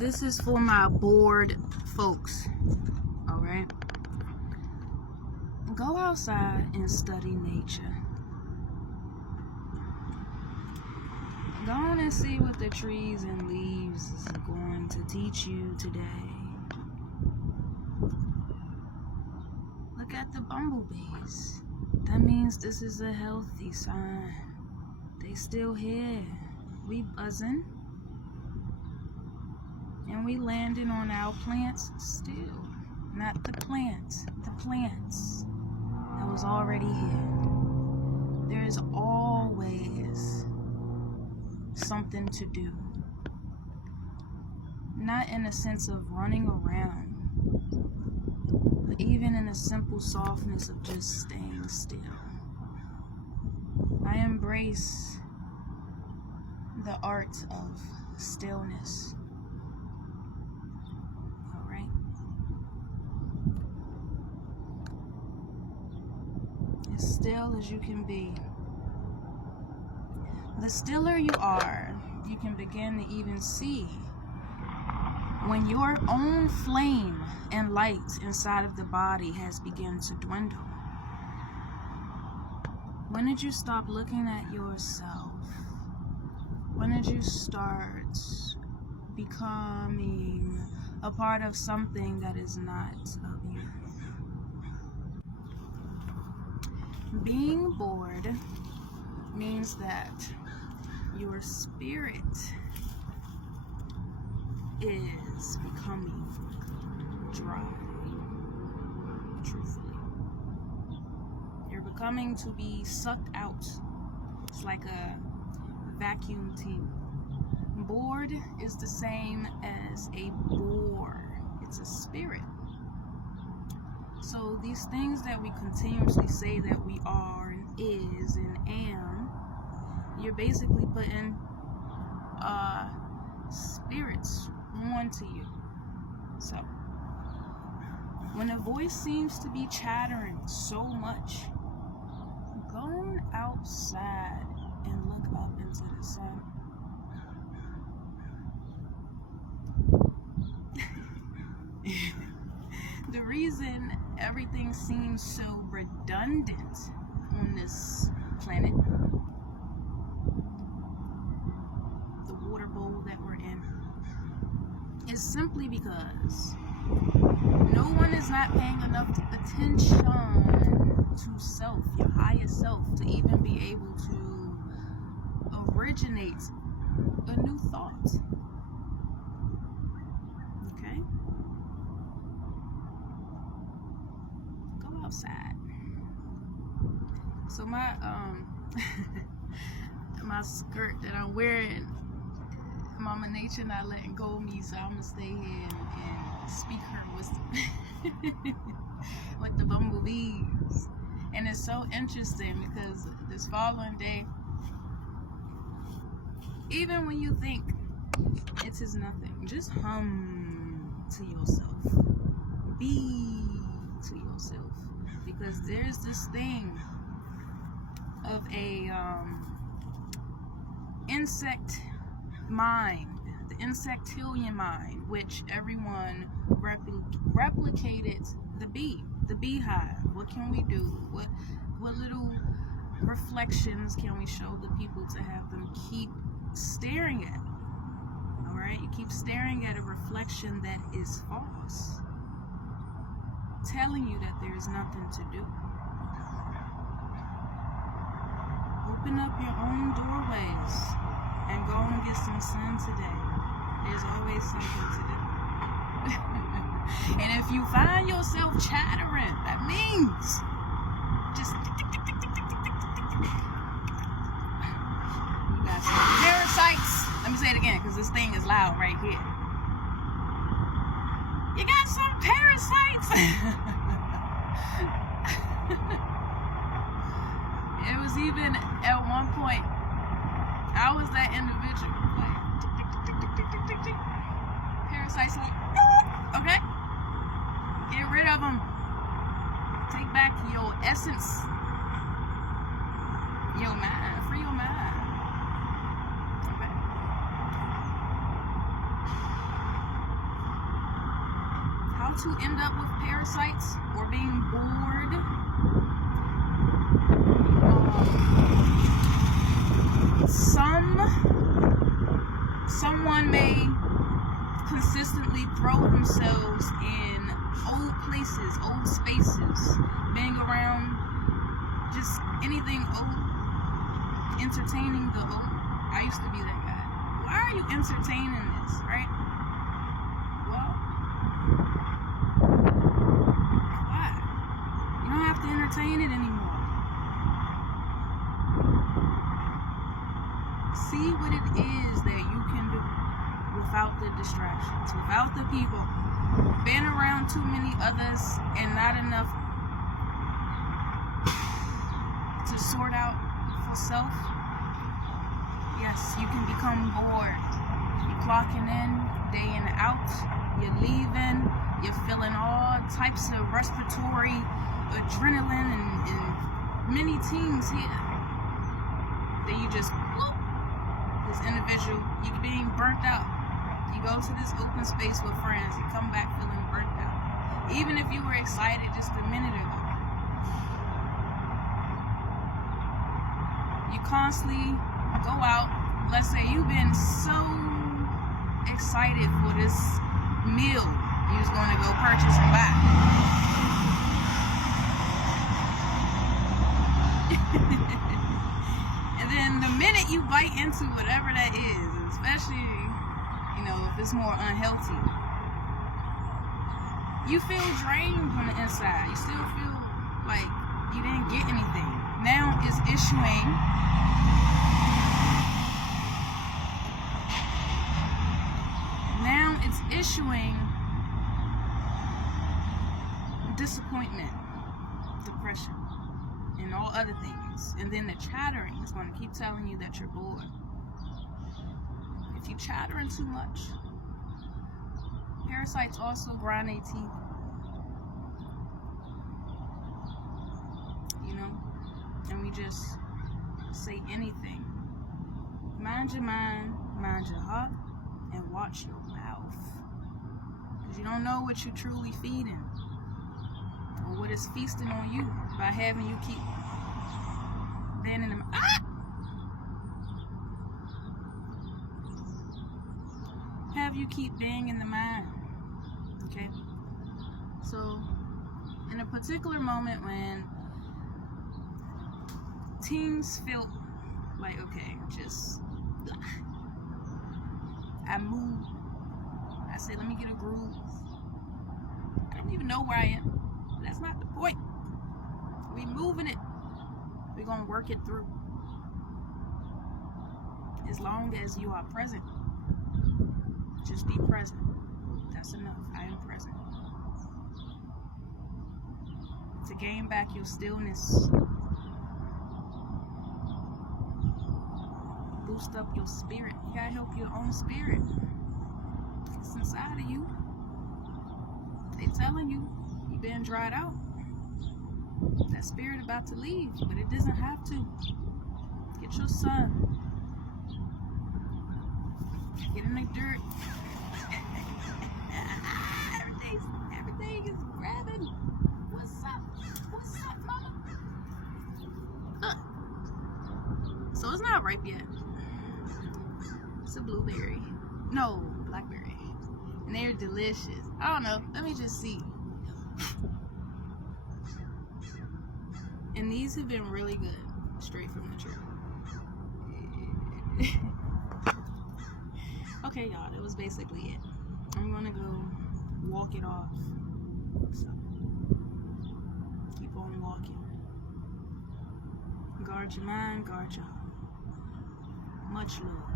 This is for my bored folks. Alright? Go outside and study nature. Go on and see what the trees and leaves is going to teach you today. Look at the bumblebees. That means this is a healthy sign. They still here. We buzzing. And we landing on our plants still. Not the plants. The plants that was already here. There is always something to do. Not in a sense of running around, but even in a simple softness of just staying still. I embrace the art of stillness. Alright? As still as you can be. The stiller you are, you can begin to even see when your own flame and light inside of the body has begun to dwindle. When did you stop looking at yourself? When did you start becoming a part of something that is not of you? Being bored means that your spirit is becoming dry, truthfully. You're becoming to be sucked out. It's like a vacuum tube. Bored is the same as a bore. It's a spirit. So these things that we continuously say that we are and is and am, you're basically putting spirits onto you. So when a voice seems to be chattering so much, go on outside and look up into the sun. The reason everything seems so redundant on this planet, the water bowl that we're in, is simply because no one is not paying enough attention to self, your higher self, to even be able to originate a new thought. Okay? Go outside. So my my skirt that I'm wearing, Mama Nature not letting go of me, so I'm gonna stay here and speak her wisdom with the bumblebees. And it's so interesting because this following day, even when you think it is nothing, just hum to yourself, be to yourself, because there's this thing of a insect mind, the insectilian mind, which everyone replicated the beehive. What can we do? What little reflections can we show the people to have them keep staring at? All right, you keep staring at a reflection that is false, telling you that there is nothing to do. Open up your own doorways and go and get some sun today. There's always something to do. And if you find yourself chattering, that means just you got some parasites. Let me say it again, because this thing is loud right here. You got some parasites. It was even at one point, I was that individual, like, parasites, like, okay, get rid of them, take back your essence, your mind, free your mind, okay, want to end up with parasites or being bored, someone may consistently throw themselves in old places, old spaces, being around just anything old, entertaining the old. I used to be that guy. Why are you entertaining this, right? Well, why? You don't have to entertain it anymore. See what it is that you can do without the distractions, without the people, being around too many others and not enough to sort out for self. Yes, you can become bored. You're clocking in, day in, out, you're leaving, you're feeling all types of respiratory adrenaline and many things here. Then you just, whoop, this individual, you're being burnt out. You go to this open space with friends, you come back feeling burnt out. Even if you were excited just a minute ago. You constantly go out. Let's say you've been so excited for this meal you was going to go purchase and buy. And then the minute you bite into whatever that is, especially, if it's more unhealthy, you feel drained from the inside. You still feel like you didn't get anything. Now it's issuing disappointment, depression, and all other things. And then the chattering is going to keep telling you that you're bored. If you're chattering too much, parasites also grind their teeth. And we just say anything. Mind your mind, mind your heart, and watch your mouth. Because you don't know what you're truly feeding or what is feasting on you by having you keep banning them. Have you keep banging the mind. Okay? So, in a particular moment when teens felt like, okay, just I move. I say, let me get a groove. I don't even know where I am. That's not the point. We moving it. We're gonna work it through. As long as you are present. Just be present. That's enough. I am present. To gain back your stillness. Boost up your spirit. You gotta help your own spirit. It's inside of you. They telling you you've been dried out. That spirit about to leave, but it doesn't have to. Get your sun. Get in the dirt. Everything is grabbing. What's up? What's up, mama? So it's not ripe yet. It's a blueberry. No, blackberry. And they're delicious. I don't know. Let me just see. And these have been really good. Straight from the tree. Okay, y'all. That was basically it. I'm gonna go walk it off. So, keep on walking. Guard your mind, guard your heart. Much love.